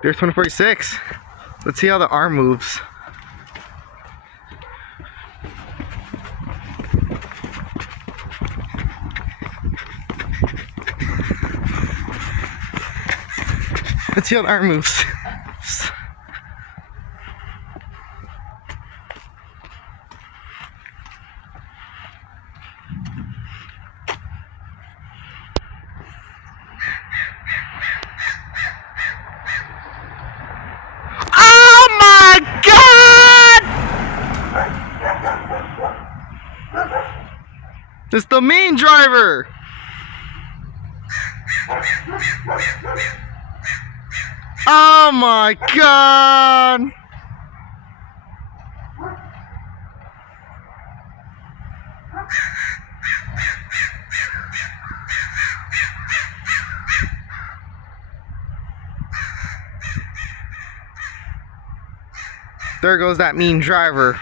There's 2046. Let's see how the arm moves. Let's see how the arm moves. Oh my God! It's the main driver. Oh my God! There goes that mean driver.